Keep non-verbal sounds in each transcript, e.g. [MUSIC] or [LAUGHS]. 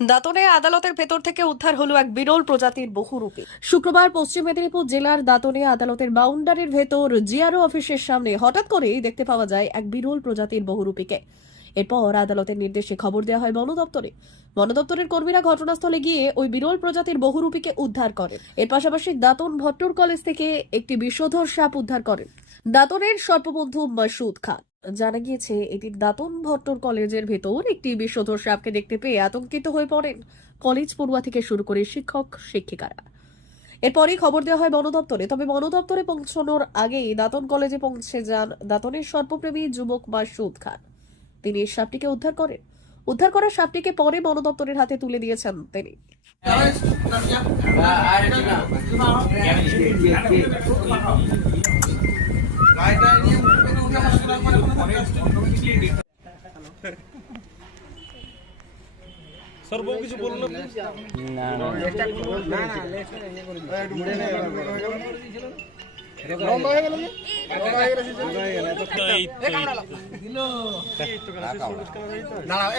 দাঁতনে আদালতের ভেতর থেকে উদ্ধার হলো এক বিরল প্রজাতির বহুরূপী শুক্রবার পশ্চিম মেদিনীপুর জেলার দাঁতনে আদালতের বাউন্ডারির ভেতর জিআরও অফিসের সামনে হঠাৎ করেই দেখতে পাওয়া যায় এক বিরল প্রজাতির বহুরূপীকে এরপর আদালতের নির্দেশে খবর দেওয়া হয় বন দপ্তরে বন দপ্তরের কর্মীরা ঘটনাস্থলে গিয়ে ওই বিরল প্রজাতির বহুরূপীকে উদ্ধার করেন। এর পাশাপাশি দাঁতন ভট্টর কলেজ থেকে একটি বিষধর সাপ উদ্ধার করেন। দাঁতনের সর্ববন্ধু মাসুদ খান। জানা গিয়েছে এটি দাঁতন ভট্টর কলেজের ভেতর একটি বিষধর সাপকে দেখতে পেয়ে আতঙ্কিত হয়ে পড়েন কলেজ পড়ুয়া থেকে শুরু করে শিক্ষক শিক্ষিকারা এরপরই খবর দেওয়া হয় বন দপ্তরে তবে বন দপ্তরে পৌঁছানোর আগেই দাঁতন কলেজে পৌঁছে যান দাঁতনের সর্বপ্রেমী যুবক মাসুদ খান তিনি সাপটিকে উদ্ধার করেন উদ্ধার করা সাপটিকে পরে বন দপ্তরের হাতে তুলে দিয়েছেন তিনি স্যার বউ কিছু বলুন আপনি দাঁড়াও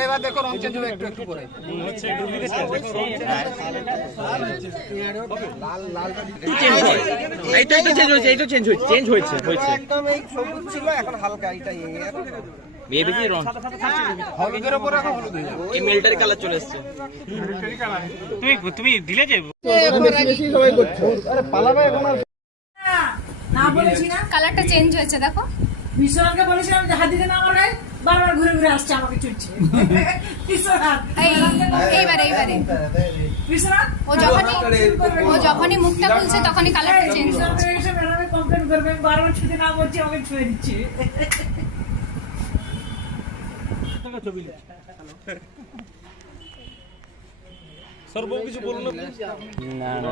এবার দেখো রং চেঞ্জ হবে একটু একটু করে হচ্ছে ডুপ্লিকেট লাল লালটা এইটা একটু চেঞ্জ হয়েছে এইটা চেঞ্জ হয়েছে চেঞ্জ হয়েছে হয়েছে একদম এই সবুজ ছিল এখন হালকা এটা এই মেয়ে বেশি রং হলুদের উপর এখন হলুদ হয়ে যাবে এই মিলিটারি কালার চলে এসছে তুমি তুমি দিলে যে বেশি বেশি সবাই করছে। আরে পালাবে এখন না বলেছি না। কালারটা চেঞ্জ হয়েছে দেখো। বিশ্বনাথকে বলেছিলাম যে হাত দিতে না আমার গায়ে, বারবার ঘুরে ঘুরে আসছে আমাকে চুটছে [LAUGHS] এইবারে এইবারে। বিশ্বনাথ ও যখনই ও যখনই মুখটা খুলছে তখনই কালারটা চেঞ্জ হচ্ছে বিশ্বনাথ এসে কমপ্লেন করবে বারবার ছুটি না বলছি আমাকে ছুঁয়ে দিচ্ছে। [LAUGHS] [LAUGHS] স্যার বউ কিছু বলুন না না।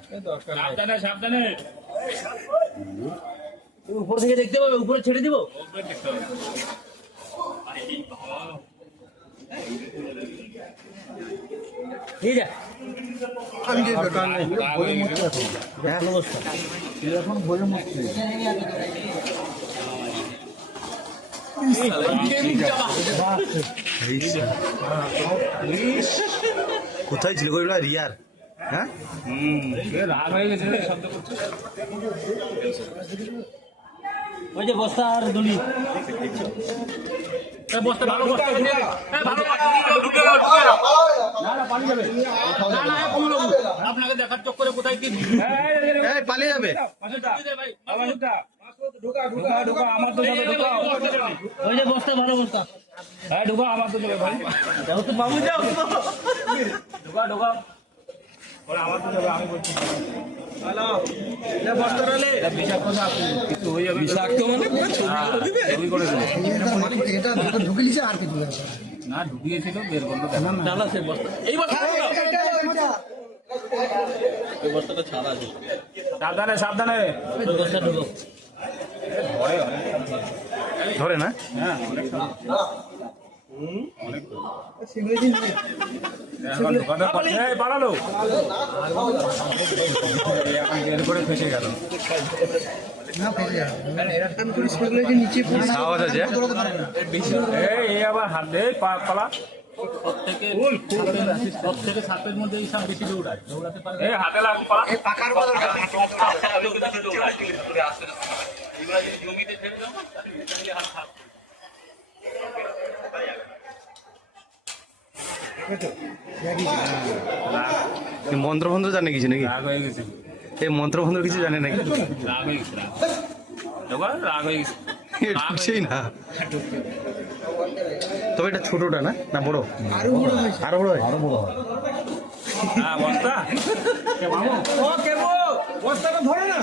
সাবধানে সাবধানে। উপর থেকে দেখতে পাবে উপরে ছেড়ে দিব। ঠিক আছে। কোথায় ছিল রিয়ার? হ্যাঁ? রাগ হয়ে গেছে শব্দ করছে। ওই যে বস্তা আর দুলি। বস্তা ভালো বস্তা ঢুকে ভালো ঢুকে ঢুকে। না, না, পালিয়ে যাবে। না, না, কমলবাবু, আপনাকে দেখার চক্করে কোথায় কি? এই পালিয়ে যাবে। মাসুদদা, মাসুদদা, ঢুকা, ঢুকা, আমার তো যাবে। ওই যে বস্তা ভালো বস্তা। হ্যাঁ, আমার তো ভাই। তো হয়ে। হ্যাঁ, ঢুকে কিছু না, ঢুকিয়েছিল, বের করল, দেখো। ডালা সে বস্তা। এই বস্তা আছে। সাবধানে সাবধানে। ধরে। না? হ্যাঁ বের করে ফেসে গেল এই এই আবার হাত দে পালা। সব থেকে সাপের মধ্যে এই সাপ বেশি দৌড়ায় দৌড়াতে পারে এই হাতে লাগ পালা মন্ত্র ফন্ত্র জানে কিছু নাকি? এই মন্ত্র ফন্ত্র কিছু জানে নাকি? ঢুকছেই না। তবে এটা ছোটটা না? না বড়? আরও বড় হয়? আরও বড় হয়। হ্যাঁ বস্তা? বস্তাটা ধরে না।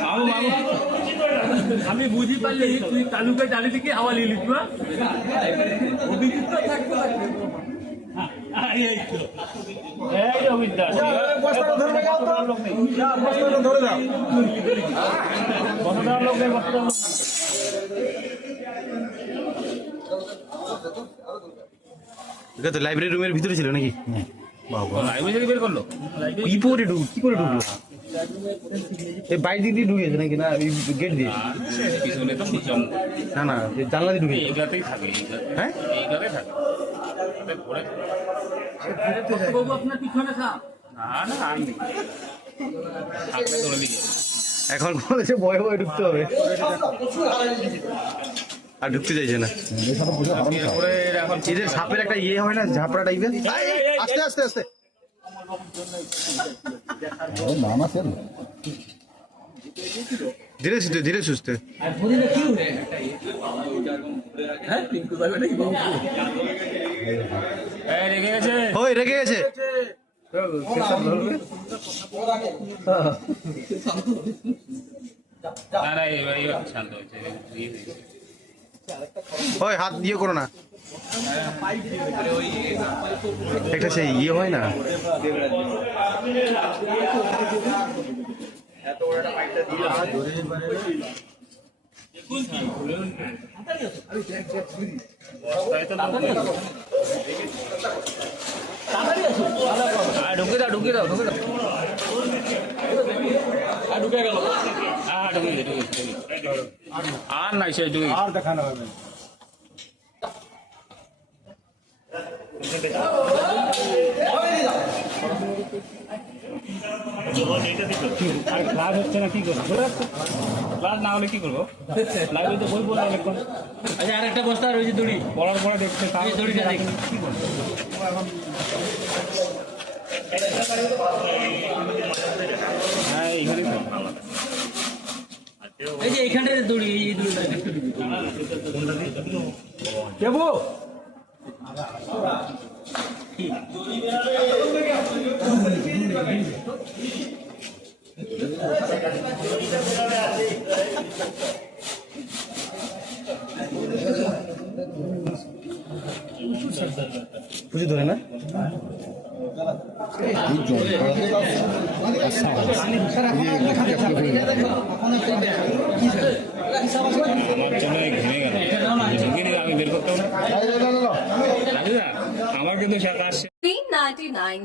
আমি বুঝি পারলি তুই জানি থেকে হাওয়া লিলি তুই অভিযুক্ত থাকতে এটা তো লাইব্রেরি রুমের ভিতরে ছিল নাকি? লাইব্রেরি বের করল? কি করে ঢুক কি করে ঢুকলো? এই বাইরে দিক দিয়ে ঢুকেছে নাকি? না গেট দিয়ে? না না জানলা দিয়ে ঢুকেছে। এইগুলাতেই থাকে হ্যাঁ? এইগুলাতেই থাকে। না না দিয়ে এখন বলেছে ভয়ে ভয়ে ঢুকতে হবে। আর ঢুকতে চাইছে না। এরপরে এখন এদের সাপের একটা ইয়ে হয় না ঝাপড়া টাইপের? আস্তে আস্তে আস্তে। ধীরে সুস্থে ধীরে সুস্থে। রেখে গেছে? ওই রেগে গেছে। ইয়ে। ওই হাত ইয়ে করো না। একটা সেই ইয়ে হয় না? ঢুকে দাও ঢুকে দাও ঢুকে দাও। হ্যাঁ ঢুকে গেল। হ্যাঁ ঢুকে গেছে। আর নাই সে ঢুকে আর দেখানো হবে। আর ক্লাস হচ্ছে না কি করব ক্লাস না হলে কি করব লাইব্রেরিতে বই পড়লে অনেকক্ষণ আচ্ছা আর একটা বস্তা রয়েছে দড়ি পড়ার পরে দেখছে দড়িটা দেখি হ্যাঁ এইখানে এই যে এইখানটা দড়ি এই দড়িটা। দেবো বুঝি ধরে না? আমার জন্য গেল। আমি বের করতে আমার কিন্তু কাজ তিন ninety nine